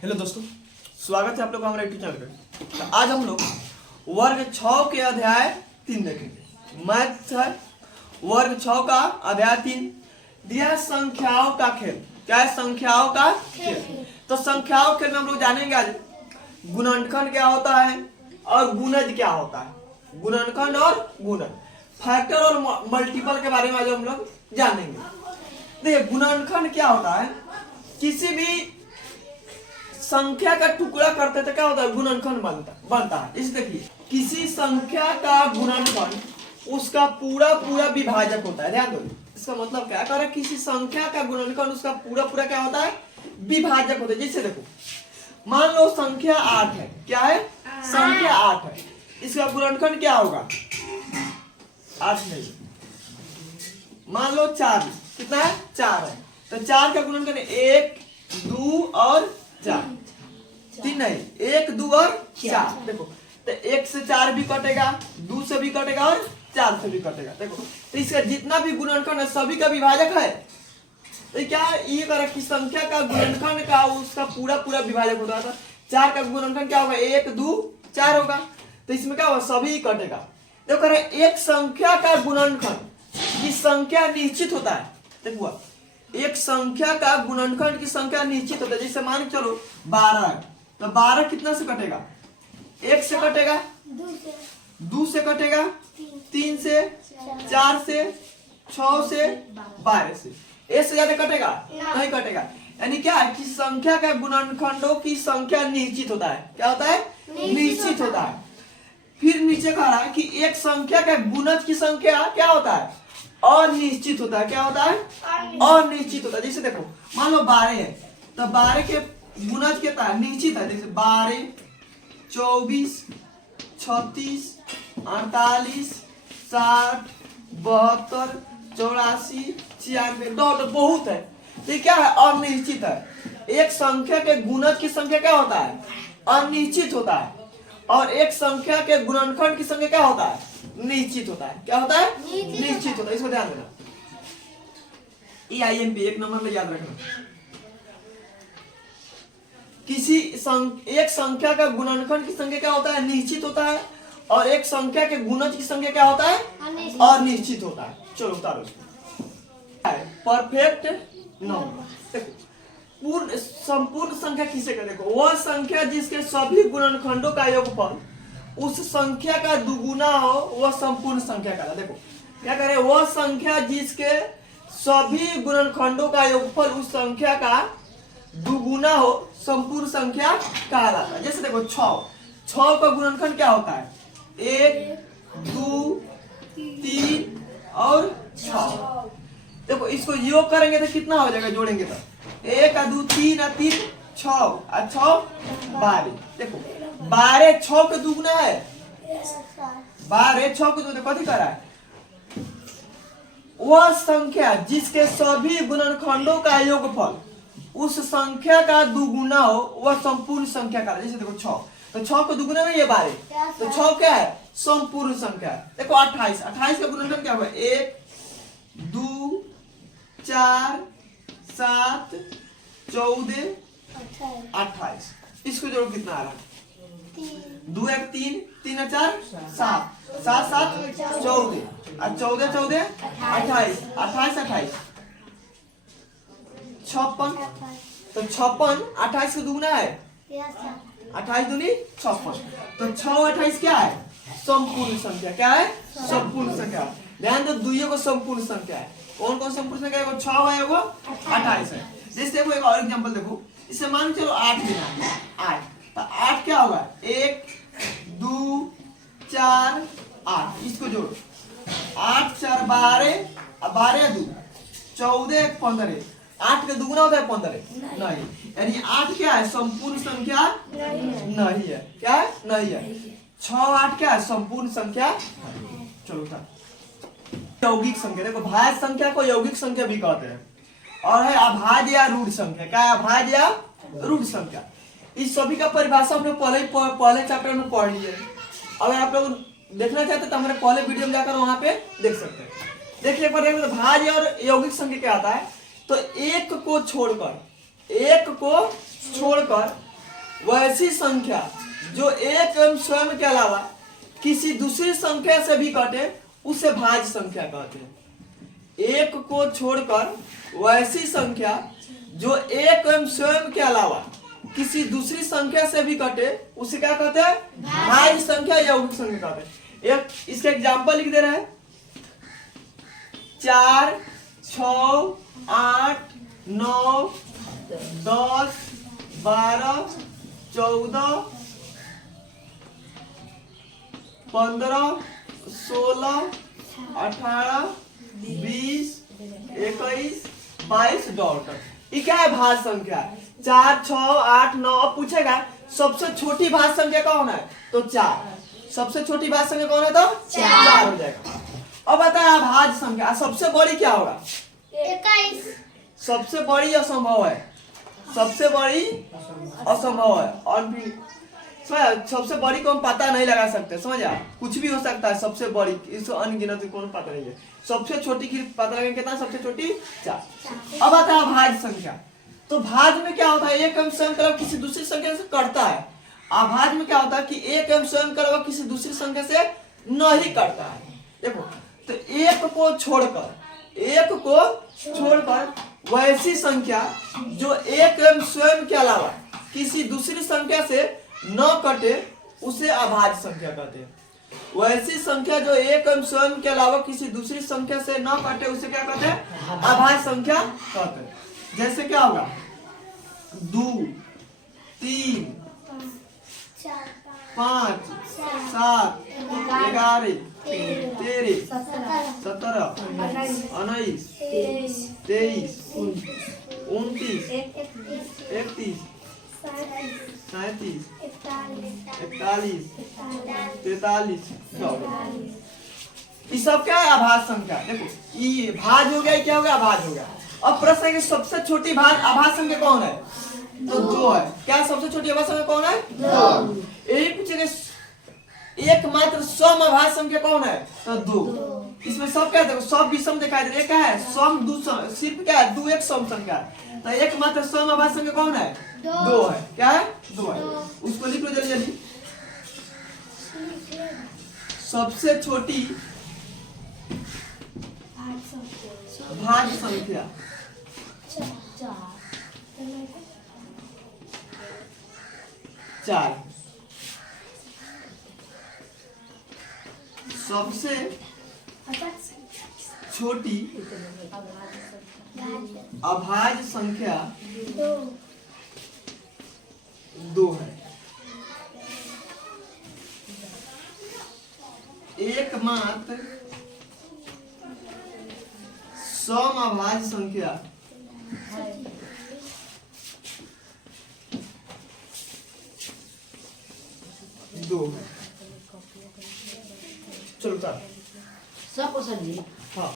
Hello दोस्तों, स्वागत है आप लोग का हमारे यूट्यूब चैनल पे। तो आज हम लोग वर्ग 6 के अध्याय 3 देखेंगे। मैथ है वर्ग 6 का अध्याय 3 दिया संख्याओं का खेल। क्या है? संख्याओं का खेल। तो संख्याओं खेल में हम लोग जानेंगे आज गुणनखंड क्या होता है और गुणज क्या होता है। गुणनखंड और गुणज, फैक्टर और मल्टीपल के बारे में आज हम लोग जानेंगे। देखिए गुणनखंड क्या होता है, किसी भी संख्या का टुकड़ा करते तो क्या होता है? गुणनखंड बनता है। इस देखिए किसी संख्या का गुणनखंड उसका पूरा विभाजक होता है। ध्यान दो, इसका मतलब क्या कर, किसी संख्या का गुणनखंड उसका पूरा क्या होता है? विभाजक होता है। जैसे देखो मान लो संख्या 8 है। क्या है? संख्या 8 है। इसका गुणनखंड क्या होगा? 8 नहीं, मान लो 4। कितना है? 4 है। तो 4 का गुणनखंड 1, 2 और 4। 3 नहीं, 1, 2 और 4। देखो तो 1 से 4 भी कटेगा, 2 से भी कटेगा और 4 से भी कटेगा। देखो तो इसका जितना भी गुणनखंड है सभी का विभाजक है। तो क्या ये कर कि संख्या का गुणनखंड का उसका पूरा विभाजक होता है। 4 का गुणनखंड क्या होगा? 1, 2, 4 होगा। तो इसमें क्या होगा? सभी कटेगा। देखो कर एक संख्या का गुणनखंड की संख्या निश्चित होता है। देखो एक संख्या का गुणनखंड की संख्या निश्चित होता है। जैसे मान के चलो 12 है, तो 12 कितना से कटेगा? 1 से कटेगा, 2 से कटेगा, 3 से, 4 से, 6 से, 12 से। 1 से ज्यादा कटेगा? नहीं कटेगा। यानी क्या है कि संख्या का गुणनखंडों की संख्या निश्चित होता है। क्या होता है? निश्चित होता है। फिर नीचे कह रहा है कि एक संख्या का गुणज की संख्या क्या होता है? अनिश्चित होता है। क्या होता है? अनिश्चित होता है। जैसे देखो मान लो 12 है, तो 12 के गुणज कितना है? निश्चित है। जैसे 12, 24, 36, 48, 60, 72, 84, 96, डॉट बहुत है। ये क्या है? अनिश्चित है। एक संख्या के गुणज की संख्या क्या होता है? अनिश्चित होता है। और एक संख्या के गुणनखंड की संख्या क्या होता है? निश्चित होता है। क्या होता है? निश्चित होता है। इसको ध्यान देना, EIMP 1 नंबर में याद रखना। एक संख्या का गुणनखंड की संख्या क्या होता है? निश्चित होता है। और एक संख्या के गुणज की संख्या क्या होता है? अनिश्चित होता है। चलो उतारो। Perfect number. देखो संपूर्ण संख्या किसे कहते हैं? देखो वह संख्या जिसके सभी गुणनखंडों का योगफल उस संख्या का दुगुना हो वह संपूर्ण संख्या कहलाता है। देखो क्या करे, वह संख्या जिसके सभी गुणनखंडों का योगफल उस संख्या का दुगुना हो संपूर्ण संख्या कहलाता है। जैसे देखो 6 का गुणनखंड क्या होता है? 1, 2, 3 और 6। देखो इसको योग करेंगे तो कितना हो जाएगा? जोड़ेंगे तो 1, 2, 3, 3, 6, 6, 12। देखो 12 6 का दुगुना है। 12 6 का दुगुना कथी कर रहा है? वह संख्या जिसके सभी गुणनखंडों का योगफल उस संख्या का दुगुना हो वह संपूर्ण संख्या का। जैसे देखो 6, तो 6 का दुगुना नहीं है 12, तो 6 क्या है? संपूर्ण संख्या। देखो 28 का गुणनखंड क्या होगा? 1, 2, 4, 7, 14, 28। इसको जोड़ो कितना आ रहा है? 2, 1, 3, 3, 4, 7, 7, 7, 14, 14, 14, 28, 28, 56। तो 56 28 का दुगुना है। 28 दूनी 56। तो 6 28 क्या है? संपूर्ण संख्या। क्या है? संपूर्ण संख्या। ध्यान दो, दुइयों को संपूर्ण संख्या है। कौन कौन संपूर्ण संख्या है? 6 है, 28 है। जैसे देखो एक और एग्जांपल देखो, इसे मान चलो 8 लेना है। 8 तो 8 क्या होगा? 1, 2, 4, 8। इसको जोड़ो 8, 4, 12, 12, 2, 14, 15। 8 का दुगुना होता है 15? नहीं। यानी 8 क्या है? संपूर्ण संख्या नहीं है। क्या है? नहीं है। 6, 8 क्या है? संपूर्ण संख्या। चलो था यौगिक संख्या। देखो भाज्य संख्या को यौगिक संख्या भी कहते हैं। और है अभाज्य या रूढ़ संख्या। क्या है? अभाज्य या रूढ़ संख्या। इस सभी का परिभाषा हमने पहले चैप्टर में पढ़ लिया है। अगर आप लोग देखना चाहते तो हमारे पहले वीडियो में जाकर वहां पे देख सकते हैं। देखिए पर भाज्य और यौगिक संख्या क्या आता है? तो एक को छोड़कर वैसी संख्या जो एक एवं स्वयं के अलावा किसी दूसरी संख्या से भी कटे उसे भाज्य संख्या कहते हैं। एक को छोड़कर वैसी संख्या जो एक एवं स्वयं के अलावा किसी दूसरी संख्या से भी कटे उसे क्या कहते हैं? भाज्य संख्या या यौगिक संख्या कहते हैं। एक इसका एग्जांपल लिख दे रहे हैं। 4, 6, 8, 9, 10, 12, 14, 15, 16, 18, 20, 21, 22 डॉट। ये क्या है? भाज्य संख्या। 4, 6, 8, 9 पूछेगा सबसे छोटी भाज्य संख्या कौन है? तो 4। सबसे छोटी भाज्य संख्या कौन है? तो 4 हो जाएगा। अब बताया भाज्य संख्या सबसे बड़ी क्या होगा? 21। सबसे बड़ी असंभव है। सबसे बड़ी असंभव है। और भी सबसे बड़ी को हम पता नहीं लगा सकते, समझा? कुछ भी हो सकता है। सबसे बड़ी इसको अनगिनत कौन पता नहीं है। सबसे छोटी की पता लगे कितना? सबसे छोटी 4। अब आता है भाज्य संख्या। तो भाज्य में क्या होता है? एक एवं स्वयं का किसी दूसरी संख्या से कटता है। अभाज्य में क्या होता है कि एक एवं स्वयं का किसी दूसरी संख्या से नहीं कटता है। देखो, तो एक को छोड़कर वैसी संख्या जो एक एवं स्वयं के अलावा किसी दूसरी संख्या से न कटे उसे अभाज्य संख्या कहते हैं। वैसी संख्या जो एक एवं स्वयं के अलावा किसी दूसरी संख्या से न कटे उसे क्या कहते हैं? अभाज्य संख्या कहते हैं। जैसे क्या होगा? 2, 3, 5, 7, 11, 13, 17, 19, 23, 29, 31, 37, 41, 43, 44। ये सब क्या है? अभाज्य संख्या। देखो, ये भाज्य हो गया, क्या हो गया? अभाज्य हो गया। अब प्रश्न है कि सबसे छोटी अभाज्य संख्या कौन है? तो 2 है। क्या सबसे छोटी अभाज्य संख्या कौन है? 2। यही पूछेगा एकमात्र सम अभाज्य संख्या कौन है? तो 2। इसमें सब क्या? देखो, सब विषम दिखाई दे रहा है। क्या है? सम 2 सिर्फ क्या है? 2 एक सम संख्या है। तो एकमात्र सम अभाज्य संख्या कौन है? 2 है। क्या है? 2 है। उसको लिख लो जल्दी जल्दी। सबसे छोटी भाज्य संख्या 4। सबसे छोटी अभाज्य संख्या 2 है। एकमात्र सम अभाज्य संख्या 2 है। चलो सब को समझी। हाँ।